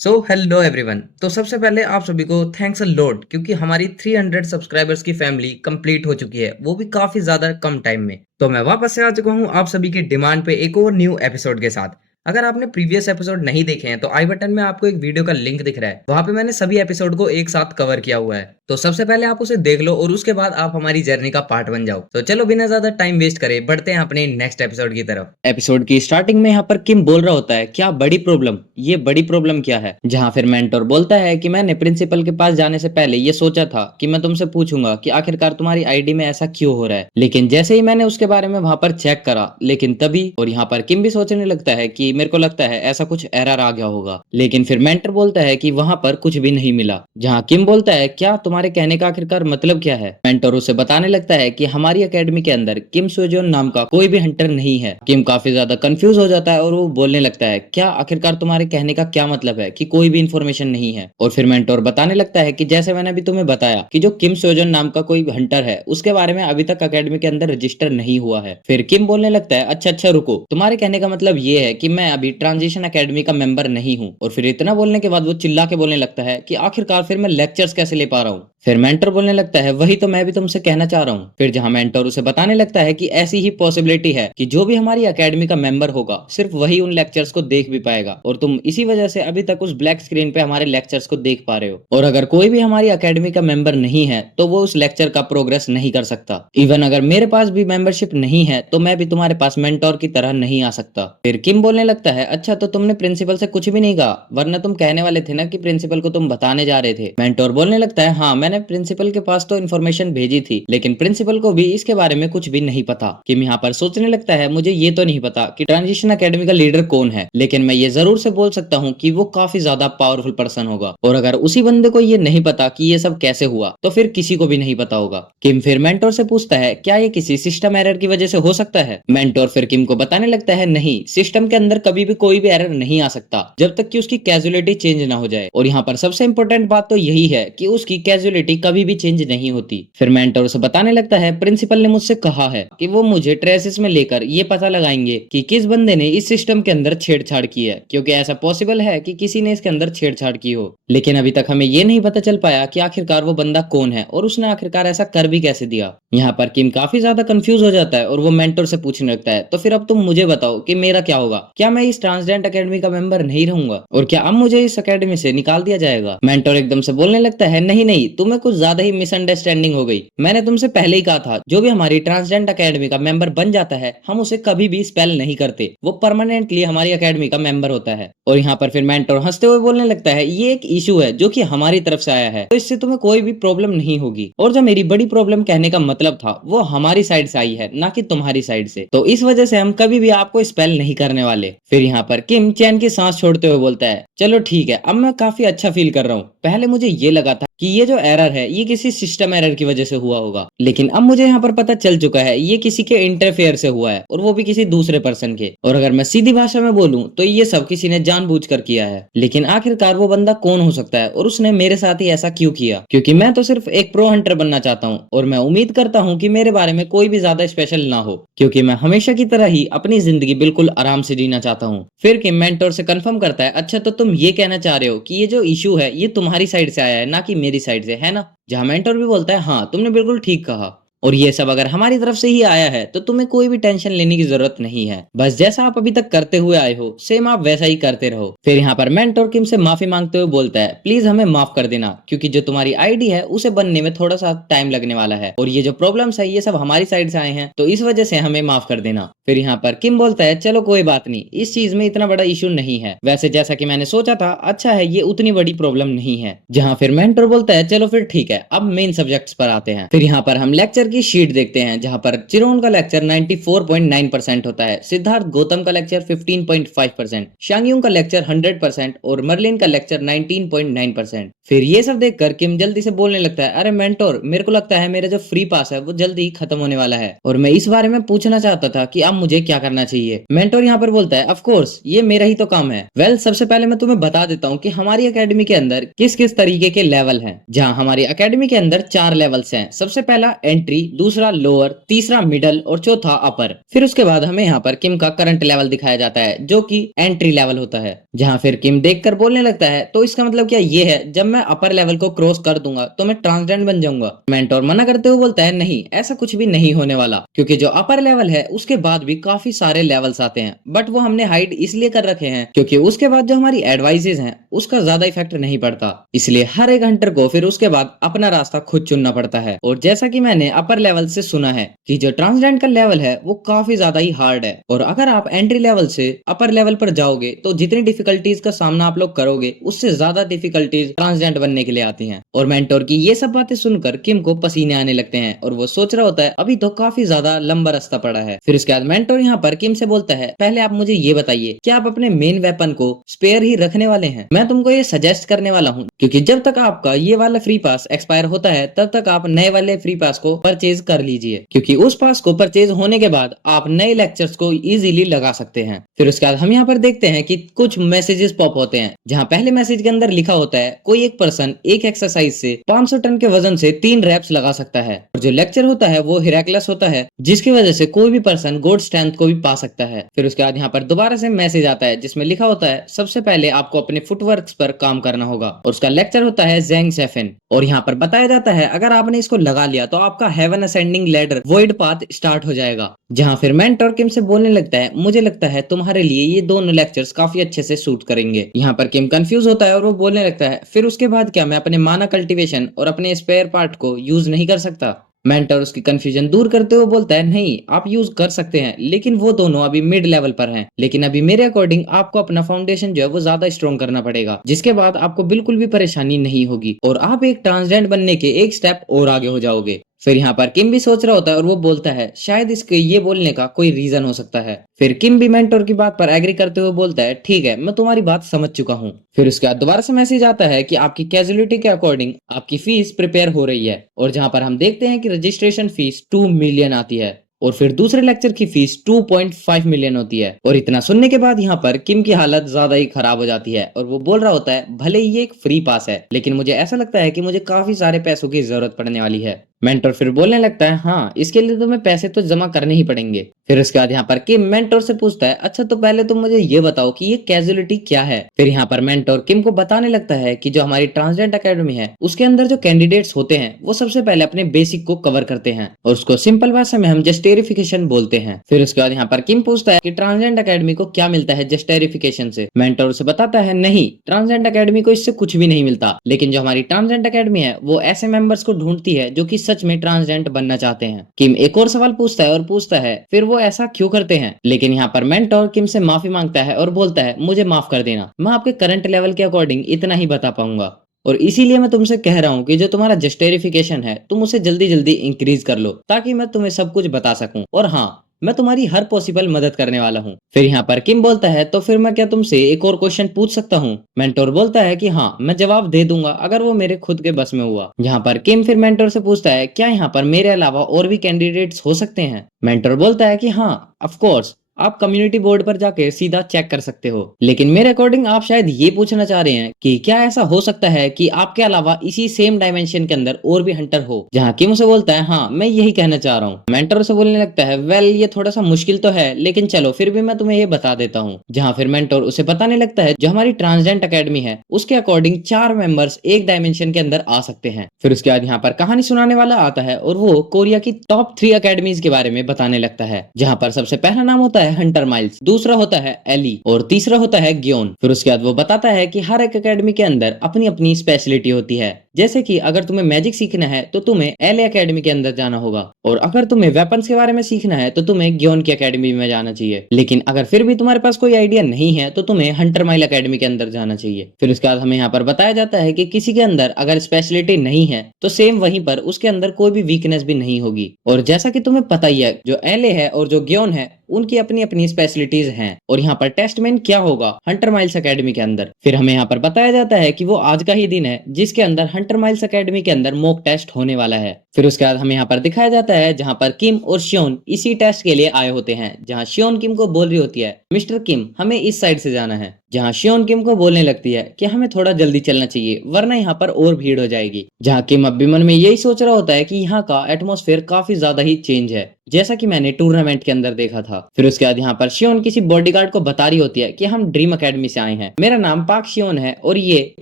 Hello everyone. तो सबसे पहले आप सभी को थैंक्स अ लॉट, क्योंकि हमारी 300 सब्सक्राइबर्स की फैमिली कंप्लीट हो चुकी है, वो भी काफी ज्यादा कम टाइम में। तो मैं वापस से आ चुका हूँ आप सभी की डिमांड पे एक और न्यू एपिसोड के साथ। अगर आपने प्रीवियस एपिसोड नहीं देखे हैं तो आई बटन में आपको एक वीडियो का लिंक दिख रहा है, वहां पे मैंने सभी एपिसोड को एक साथ कवर किया हुआ है। तो सबसे पहले आप उसे देख लो और उसके बाद आप हमारी जर्नी का पार्ट बन जाओ। तो चलो बिना ज्यादा टाइम वेस्ट करे बढ़ते हैं अपने नेक्स्ट एपिसोड की तरफ। एपिसोड की स्टार्टिंग में यहाँ पर किम बोल रहा होता है, क्या बड़ी प्रॉब्लम, ये बड़ी प्रॉब्लम क्या है। जहाँ फिर मेंटोर बोलता है कि मैंने प्रिंसिपल के पास जाने से पहले ये सोचा था कि मैं तुमसे पूछूंगा कि आखिरकार तुम्हारी आईडी में ऐसा क्यों हो रहा है, लेकिन जैसे ही मैंने उसके बारे में वहां पर चेक करा, लेकिन तभी और यहाँ पर किम भी सोचने लगता है कि मेरे को लगता है ऐसा कुछ एरर आ गया होगा। लेकिन फिर मेंटर बोलता है कि वहां पर कुछ भी नहीं मिला। जहाँ किम बोलता है, क्या तुम्हारे कहने का आखिरकार मतलब क्या है। मेंटर उसे बताने लगता है कि हमारी एकेडमी के अंदर किम सोजोन नाम का कोई भी हंटर नहीं है। किम काफी ज्यादा कंफ्यूज हो जाता है और वो बोलने लगता है, क्या आखिरकार तुम्हारे कहने का क्या मतलब है कि कोई भी इंफॉर्मेशन नहीं है। और फिर मेंटोर बताने लगता है कि जैसे मैंने अभी तुम्हें बताया कि जो किम सोजन नाम का कोई हंटर है, उसके बारे में अभी तक एकेडमी के अंदर रजिस्टर नहीं हुआ है। फिर किम बोलने लगता है, अच्छा अच्छा रुको, तुम्हारे कहने का मतलब ये है कि मैं अभी ट्रांजिशन एकेडमी का मेंबर नहीं हूँ। और फिर इतना बोलने के बाद वो चिल्ला के बोलने लगता है कि आखिरकार फिर मैं लेक्चर्स कैसे ले पा रहा हूँ। फिर मेंटर बोलने लगता है, वही तो मैं भी तुमसे कहना चाह रहा हूँ। फिर जहां मेंटर उसे बताने लगता है कि ऐसी ही पॉसिबिलिटी है कि जो भी हमारी एकेडमी का मेंबर होगा सिर्फ वही उन लेक्चर्स को देख भी पाएगा, और तुम इसी वजह से अभी तक उस ब्लैक स्क्रीन पे हमारे लेक्चर्स को देख पा रहे हो। और अगर कोई भी हमारी एकेडमी का मेंबर नहीं है तो वो उस लेक्चर का प्रोग्रेस नहीं कर सकता। इवन अगर मेरे पास भी मेंबरशिप नहीं है तो मैं भी तुम्हारे पास मेंटोर की तरह नहीं आ सकता। फिर किम बोलने लगता है, अच्छा तो तुमने प्रिंसिपल से कुछ भी नहीं कहा, वरना तुम कहने वाले थे ना कि प्रिंसिपल को तुम बताने जा रहे थे। मेंटोर बोलने लगता है, हाँ मैंने प्रिंसिपल के पास तो इन्फॉर्मेशन भेजी थी, लेकिन प्रिंसिपल को भी इसके बारे में कुछ भी नहीं पता। किम यहाँ पर सोचने लगता है, मुझे ये तो नहीं पता कि ट्रांजिशन एकेडमी का लीडर कौन है, लेकिन मैं ये जरूर से बोल सकता हूँ कि वो काफी ज्यादा पावरफुल पर्सन होगा। और अगर उसी बंदे को ये नहीं पता कि ये सब कैसे हुआ तो फिर किसी को भी नहीं पता होगा। किम फिर मेंटोर से पूछता है, क्या ये किसी सिस्टम एरर की वजह से हो सकता है। मेंटोर फिर किम को बताने लगता है, नहीं, सिस्टम के अंदर कभी भी कोई भी एरर नहीं आ सकता जब तक कि उसकी कैजुअलिटी चेंज ना हो जाए। और यहाँ पर सबसे इंपॉर्टेंट बात तो यही है कि उसकी कैजुअलिटी कभी भी चेंज नहीं होती। फिर मेंटोर उसे बताने लगता है, प्रिंसिपल ने मुझसे कहा है कि वो मुझे ट्रेसेस में लेकर ये पता लगाएंगे कि किस बंदे ने इस सिस्टम के अंदर छेड़छाड़ की है, क्योंकि ऐसा पॉसिबल है कि किसी ने इसके अंदर छेड़छाड़ की हो। लेकिन अभी तक हमें ये नहीं पता चल पाया कि आखिरकार वो बंदा कौन है और उसने आखिरकार ऐसा कर भी कैसे दिया। यहाँ पर किम काफी ज्यादा कंफ्यूज हो जाता है और वो मेंटोर से पूछने लगता है, तो फिर अब तुम मुझे बताओ कि मेरा क्या होगा, क्या मैं इस ट्रांसजेंड एकेडमी का मेंबर नहीं रहूंगा, और क्या अब मुझे इस एकेडमी से निकाल दिया जाएगा। मेंटोर एकदम से बोलने लगता है, नहीं नहीं, तुम्हें कुछ ज्यादा ही मिसअंडरस्टैंडिंग हो गई। मैंने तुमसे पहले ही कहा था, जो भी हमारी ट्रांसजेंड एकेडमी का मेंबर बन जाता है हम उसे कभी भी स्पेल नहीं करते, वो परमानेंटली हमारी एकेडमी का मेंबर होता है। और यहाँ पर फिर मेंटोर हंसते हुए बोलने लगता है, ये एक इशू है जो कि हमारी तरफ से आया है, तो इससे तुम्हें कोई भी प्रॉब्लम नहीं होगी। और जो मेरी बड़ी प्रॉब्लम कहने का मतलब था वो हमारी साइड से आई है, ना कि तुम्हारी साइड से, तो इस वजह से हम कभी भी आपको स्पेल नहीं करने वाले। फिर यहाँ पर किम चैन की सांस छोड़ते हुए बोलता है, चलो ठीक है, अब मैं काफी अच्छा फील कर रहा हूँ। पहले मुझे ये लगा था कि ये जो एरर है ये किसी सिस्टम एरर की वजह से हुआ होगा, लेकिन अब मुझे यहाँ पर पता चल चुका है ये किसी के इंटरफेयर से हुआ है, और वो भी किसी दूसरे पर्सन के। और अगर मैं सीधी भाषा में बोलूं तो ये सब किसी ने जानबूझकर किया है। लेकिन आखिरकार वो बंदा कौन हो सकता है और उसने मेरे साथ ही ऐसा क्यों किया, क्योंकि मैं तो सिर्फ एक प्रो हंटर बनना चाहता हूँ, और मैं उम्मीद करता हूँ कि मेरे बारे में कोई भी ज्यादा स्पेशल ना हो, क्योंकि मैं हमेशा की तरह ही अपनी जिंदगी बिल्कुल आराम से जीना चाहता हूँ। फिर किम मेंटोर से कंफर्म करता है, अच्छा तो तुम ये कहना चाह रहे हो कि ये जो इशू है ये तुम्हारी साइड से आया है, ना कि मेरी साइड से, है ना। जहां मेंटोर भी बोलता है, हाँ तुमने बिल्कुल ठीक कहा, और ये सब अगर हमारी तरफ से ही आया है तो तुम्हें कोई भी टेंशन लेने की जरूरत नहीं है, बस जैसा आप अभी तक करते हुए आए हो सेम आप वैसा ही करते रहो। फिर यहाँ पर मेंटोर किम से माफी मांगते हुए बोलता है, प्लीज हमें माफ कर देना, क्योंकि जो तुम्हारी आईडी है उसे बनने में थोड़ा सा टाइम लगने वाला है, और ये जो प्रॉब्लम्स है ये सब हमारी साइड से आए हैं, तो इस वजह से हमें माफ कर देना। फिर यहाँ पर किम बोलता है, चलो कोई बात नहीं, इस चीज में इतना बड़ा इशू नहीं है, वैसे जैसा कि मैंने सोचा था, अच्छा है ये उतनी बड़ी प्रॉब्लम नहीं है। जहाँ फिर मेंटोर बोलता है, चलो फिर ठीक है, अब मेन सब्जेक्ट्स पर आते हैं। फिर यहाँ पर हम लेक्चर की शीट देखते हैं, जहां पर चिरोन का लेक्चर 94.9% होता है, सिद्धार्थ गौतम का लेक्चर 15.5%, शांगयुंग का लेक्चर 100% और मर्लिन का लेक्चर 19.9%। फिर ये सब देखकर किम जल्दी से बोलने लगता है, अरे मेंटोर, मेरे को लगता है मेरा जो फ्री पास है वो जल्दी ही खत्म होने वाला है, और मैं इस बारे में पूछना चाहता था कि अब मुझे क्या करना चाहिए। मेंटोर यहाँ पर बोलता है, ऑफ कोर्स ये मेरा ही तो काम है। वेल सबसे पहले मैं तुम्हें बता देता हूँ कि हमारी एकेडमी के अंदर किस किस तरीके के लेवल हैं। जहाँ हमारी एकेडमी के अंदर 4 लेवल्स हैं। सबसे पहला एंट्री दूसरा लोअर, तीसरा मिडल और चौथा अपर। फिर उसके बाद हमें यहाँ पर किम का करंट लेवल दिखाया जाता है जो कि एंट्री लेवल होता है, जहाँ फिर किम देखकर बोलने लगता है तो इसका मतलब क्या ये है जब मैं अपर लेवल को क्रॉस कर दूंगा तो मैं ट्रांसजेंडर बन जाऊंगा। मेंटोर मना करते हुए बोलता है नहीं, ऐसा कुछ भी नहीं होने वाला, क्योंकि जो अपर लेवल है उसके बाद भी काफी सारे लेवल्स आते हैं, बट वो हमने हाइड इसलिए कर रखे हैं क्योंकि उसके बाद जो हमारी एडवाइसेस हैं उसका ज्यादा इफेक्ट नहीं पड़ता, इसलिए हर एक हंटर को फिर उसके बाद अपना रास्ता खुद चुनना पड़ता है। और जैसा कि मैंने अपर लेवल से सुना है कि जो ट्रांसजेंडर का लेवल है वो काफी ज्यादा ही हार्ड है, और अगर आप एंट्री लेवल से अपर लेवल पर जाओगे तो जितनी डिफिकल्टीज का सामना आप लोग करोगे उससे ज्यादा डिफिकल्टीज ट्रांसजेंडर बनने के लिए आती हैं। और मेंटोर की ये सब बातें सुनकर किम को पसीने आने लगते हैं और वो सोच रहा होता है अभी तो काफी ज्यादा लंबा रास्ता पड़ा है। फिर उसके बाद मेंटोर यहाँ पर किम से बोलता है पहले आप मुझे ये बताइए कि आप अपने मेन वेपन को स्पेयर ही रखने वाले हैं। मैं तुमको ये सजेस्ट करने वाला हूँ क्योंकि जब तक आपका ये वाला फ्री पास एक्सपायर होता है तब तक आप नए वाले फ्री पास को परचेज कर लीजिए, क्योंकि उस पास को परचेज होने के बाद आप नए लेक्चर्स को इजीली लगा सकते हैं। फिर उसके बाद हम यहाँ पर देखते हैं कि कुछ मैसेजेस पॉप होते हैं, जहाँ पहले मैसेज के अंदर लिखा होता है कोई एक पर्सन एक एक्सरसाइज से 500 टन के वजन से 3 रैप्स लगा सकता है, और जो लेक्चर होता है वो हिराक्लस होता है जिसकी वजह से कोई भी पर्सन गॉड स्ट्रेंथ को भी पा सकता है। फिर उसके बाद यहाँ पर दोबारा से मैसेज आता है जिसमें लिखा होता है सबसे पहले आपको अपने फुटवर्क्स पर काम करना होगा, और उसका लेक्चर होता है ज़ेंग सेफेन, और यहाँ पर बताया जाता है अगर आपने इसको लगा लिया तो आपका heaven ascending ladder void path start हो जाएगा। जहाँ फिर मेंटोर किम से बोलने लगता है मुझे लगता है तुम्हारे लिए ये दोनों लेक्चर्स काफी अच्छे से सूट करेंगे। यहाँ पर किम कंफ्यूज होता है और वो बोलने लगता है फिर उसके बाद क्या मैं अपने माना कल्टीवेशन और अपने स्पेयर पार्ट को यूज नहीं कर सकता? मेंटर उसकी कंफ्यूजन दूर करते हुए बोलता है नहीं, आप यूज कर सकते हैं, लेकिन वो दोनों अभी मिड लेवल पर हैं। लेकिन अभी मेरे अकॉर्डिंग आपको अपना फाउंडेशन जो है वो ज्यादा स्ट्रॉन्ग करना पड़ेगा, जिसके बाद आपको बिल्कुल भी परेशानी नहीं होगी और आप एक ट्रांसजेंडर बनने के एक स्टेप और आगे हो जाओगे। फिर यहाँ पर किम भी सोच रहा होता है और वो बोलता है शायद इसके ये बोलने का कोई रीजन हो सकता है। फिर किम भी मेंटोर की बात पर एग्री करते हुए बोलता है ठीक है, मैं तुम्हारी बात समझ चुका हूँ। फिर उसके बाद दोबारा से मैसेज आता है कि आपकी कैजुअलिटी के अकॉर्डिंग आपकी फीस प्रिपेयर हो रही है, और जहाँ पर हम देखते हैं कि रजिस्ट्रेशन फीस 2 मिलियन आती है और फिर दूसरे लेक्चर की फीस 2.5 मिलियन होती है। और इतना सुनने के बाद यहाँ पर किम की हालत ज्यादा ही खराब हो जाती है और वो बोल रहा होता है भले ही ये एक फ्री पास है, लेकिन मुझे ऐसा लगता है कि मुझे काफी सारे पैसों की जरूरत पड़ने वाली है। मेंटोर फिर बोलने लगता है हाँ, इसके लिए तुम्हें पैसे तो जमा करने ही पड़ेंगे। फिर उसके बाद यहाँ पर किम मेंटोर से पूछता है अच्छा तो पहले तुम मुझे ये बताओ कि ये कैजुअलिटी क्या है। फिर यहाँ पर मेंटोर किम को बताने लगता है कि जो हमारी ट्रांसजेंडर एकेडमी है उसके अंदर जो कैंडिडेट्स होते हैं वो सबसे पहले अपने बेसिक को कवर करते हैं और उसको सिंपल भाषा में हम जस्टेरिफिकेशन बोलते हैं। फिर उसके बाद यहाँ पर किम पूछता है कि ट्रांसजेंडर एकेडमी को क्या मिलता है जस्टेरिफिकेशन से। मेंटोर उसे बताता है नहीं, ट्रांसजेंडर एकेडमी को इससे कुछ भी नहीं मिलता, लेकिन जो हमारी ट्रांसजेंडर एकेडमी है वो ऐसे मेंबर्स को ढूंढती है जो कि सच में ट्रांसजेंडर बनना चाहते हैं। किम एक और सवाल पूछता है और पूछता है फिर वो ऐसा क्यों करते हैं, लेकिन यहाँ पर मेंटोर किम से माफी मांगता है और बोलता है मुझे माफ कर देना, मैं आपके करंट लेवल के अकॉर्डिंग इतना ही बता पाऊंगा और इसीलिए मैं तुमसे कह रहा हूँ कि जो तुम्हारा जस्टेरिफिकेशन है तुम उसे जल्दी जल्दी इंक्रीज कर लो ताकि मैं तुम्हें सब कुछ बता सकूं, और हाँ मैं तुम्हारी हर पॉसिबल मदद करने वाला हूँ। फिर यहाँ पर किम बोलता है तो फिर मैं क्या तुमसे एक और क्वेश्चन पूछ सकता हूँ। मेंटोर बोलता है कि हाँ मैं जवाब दे दूंगा अगर वो मेरे खुद के बस में हुआ। यहाँ पर किम फिर मेंटोर से पूछता है क्या यहाँ पर मेरे अलावा और भी कैंडिडेट्स हो सकते हैं। मेंटोर बोलता है कि हाँ ऑफ कोर्स, आप कम्युनिटी बोर्ड पर जाकर सीधा चेक कर सकते हो, लेकिन मेरे अकॉर्डिंग आप शायद ये पूछना चाह रहे हैं कि क्या ऐसा हो सकता है कि आपके अलावा इसी सेम डायमेंशन के अंदर और भी हंटर हो। जहाँ किम उसे बोलता है हाँ मैं यही कहना चाह रहा हूँ। मेंटर उसे बोलने लगता है वेल ये थोड़ा सा मुश्किल तो है, लेकिन चलो फिर भी मैं तुम्हें ये बता देता हूँ। जहाँ फिर मेंटर उसे बताने लगता है जो हमारी ट्रांसजेंडर अकेडमी है उसके अकॉर्डिंग 4 मेंबर्स एक डायमेंशन के अंदर आ सकते हैं। फिर उसके बाद यहाँ पर कहानी सुनाने वाला आता है और वो कोरिया की टॉप 3 अकेडमीज के बारे में बताने लगता है, जहाँ पर सबसे पहला नाम होता है हंटर माइल्स, दूसरा होता है एली और तीसरा होता है ग्योन। फिर उसके बाद वो बताता है कि हर एक एकेडमी के अंदर अपनी अपनी स्पेशलिटी होती है, जैसे कि अगर तुम्हें मैजिक सीखना है तो तुम्हें एले एकेडमी के अंदर जाना होगा, और अगर तुम्हें वेपन्स के बारे में सीखना है तो तुम्हें ग्योन की एकेडमी में जाना चाहिए। लेकिन अगर फिर भी तुम्हारे पास कोई आइडिया नहीं है तो तुम्हें हंटर माइल एकेडमी के अंदर जाना चाहिए। फिर उसके बाद हमें यहाँ पर बताया जाता है कि किसी के अंदर अगर स्पेशलिटी नहीं है तो सेम वहीं पर उसके अंदर कोई भी वीकनेस भी नहीं होगी, और जैसा कि तुम्हें पता ही है जो एले है और जो ग्योन है उनकी अपनी अपनी स्पेशलिटीज हैं। और यहाँ पर टेस्टमैन क्या होगा हंटर माइल्स एकेडमी के अंदर, फिर हमें यहाँ पर बताया जाता है कि वो आज का ही दिन है जिसके अंदर हंटर माइल्स एकेडमी के अंदर मॉक टेस्ट होने वाला है। फिर उसके बाद हमें यहाँ पर दिखाया जाता है जहाँ पर किम और शियोन इसी टेस्ट के लिए आए होते हैं, जहाँ शियोन किम को बोल रही होती है मिस्टर किम हमें इस साइड से जाना है, जहाँ शियोन किम को बोलने लगती है कि हमें थोड़ा जल्दी चलना चाहिए वरना यहाँ पर और भीड़ हो जाएगी, जहाँ किम अब भी मन में यही सोच रहा होता है कि यहाँ का एटमॉस्फेयर काफी ज्यादा ही चेंज है जैसा कि मैंने टूर्नामेंट के अंदर देखा था। फिर उसके बाद यहाँ पर शियोन किसी बॉडीगार्ड को बता रही होती है कि हम ड्रीम अकेडमी से आए हैं, मेरा नाम पाक शियोन है और ये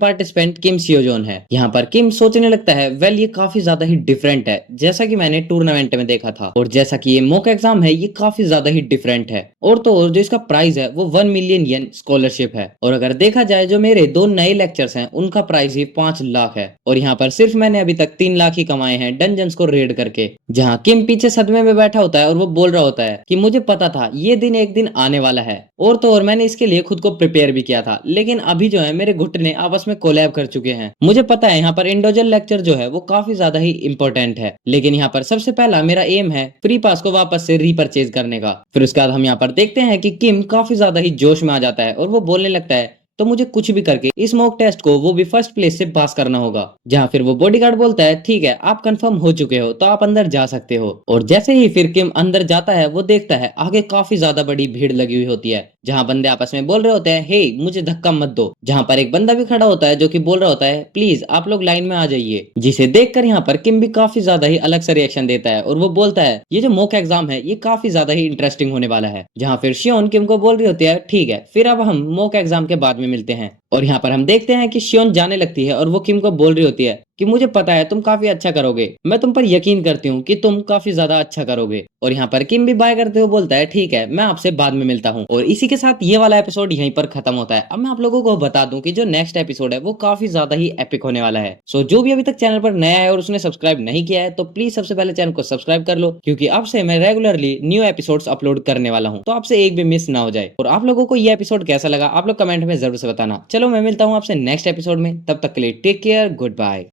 पार्टिसिपेंट किम सियोजोन है। यहाँ पर किम सोचने लगता है वेल ये काफी ज्यादा ही डिफरेंट है जैसा कि मैंने टूर्नामेंट में देखा था, और जैसा कि ये मॉक एग्जाम है ये काफी ज्यादा ही डिफरेंट है, और तो और जो इसका प्राइस है वो 1 मिलियन येन स्कॉलरशिप है, और अगर देखा जाए जो मेरे 2 नए लेक्चर्स हैं उनका प्राइस ही 5 लाख है, और यहाँ पर सिर्फ मैंने अभी तक 3 लाख ही कमाए हैं डंजन्स को रेड करके। जहाँ किम पीछे सदमे में बैठा होता है और वो बोल रहा होता है कि मुझे पता था ये दिन एक दिन आने वाला है, और तो और मैंने इसके लिए खुद को प्रिपेयर भी किया था, लेकिन अभी जो है मेरे घुटने आपस में कोलैब कर चुके हैं। मुझे पता है यहाँ पर इंडिविजुअल लेक्चर जो है वो काफी ज्यादा ही इंपॉर्टेंट है, लेकिन यहाँ पर सबसे पहला मेरा एम है फ्री पास को वापस से रीपरचेज करने का। फिर उसके बाद हम यहाँ पर देखते हैं कि किम काफी ज्यादा ही जोश में आ जाता है और वो बोलने लगता है तो मुझे कुछ भी करके इस मॉक टेस्ट को वो भी फर्स्ट प्लेस से पास करना होगा। जहाँ फिर वो बॉडीगार्ड बोलता है ठीक है आप कंफर्म हो चुके हो तो आप अंदर जा सकते हो, और जैसे ही फिर किम अंदर जाता है वो देखता है आगे काफी ज्यादा बड़ी भीड़ लगी हुई होती है, जहाँ बंदे आपस में बोल रहे होते हैं हे मुझे धक्का मत दो, जहाँ पर एक बंदा भी खड़ा होता है जो कि बोल रहा होता है प्लीज आप लोग लाइन में आ जाइए, जिसे देखकर यहाँ पर किम भी काफी ज्यादा ही अलग सा रिएक्शन देता है और वो बोलता है ये जो मॉक एग्जाम है ये काफी ज्यादा ही इंटरेस्टिंग होने वाला है। जहाँ फिर शियोन किम को बोल रही होती है ठीक है फिर अब हम मॉक एग्जाम के बाद में मिलते हैं, और यहाँ पर हम देखते हैं कि शियोन जाने लगती है और वो किम को बोल रही होती है कि मुझे पता है तुम काफी अच्छा करोगे, मैं तुम पर यकीन करती हूँ कि तुम काफी ज्यादा अच्छा करोगे, और यहाँ पर किम भी बाय करते हुए बोलता है ठीक है मैं आपसे बाद में मिलता हूँ। और इसी के साथ ये वाला एपिसोड यहीं पर खत्म होता है। अब मैं आप लोगों को बता दूं कि जो नेक्स्ट एपिसोड है वो काफी ज्यादा ही एपिक होने वाला है। सो जो भी अभी तक चैनल पर नया है और उसने सब्सक्राइब नहीं किया है तो प्लीज सबसे पहले चैनल को सब्सक्राइब कर लो, क्योंकि अब से मैं रेगुलरली न्यू एपिसोड्स अपलोड करने वाला हूँ, तो आपसे एक भी मिस ना हो जाए। और आप लोगों को ये एपिसोड कैसा लगा आप लोग कमेंट में जरूर से बताना। चलो मैं मिलता हूँ आपसे नेक्स्ट एपिसोड में, तब तक के लिए टेक केयर, गुड बाय।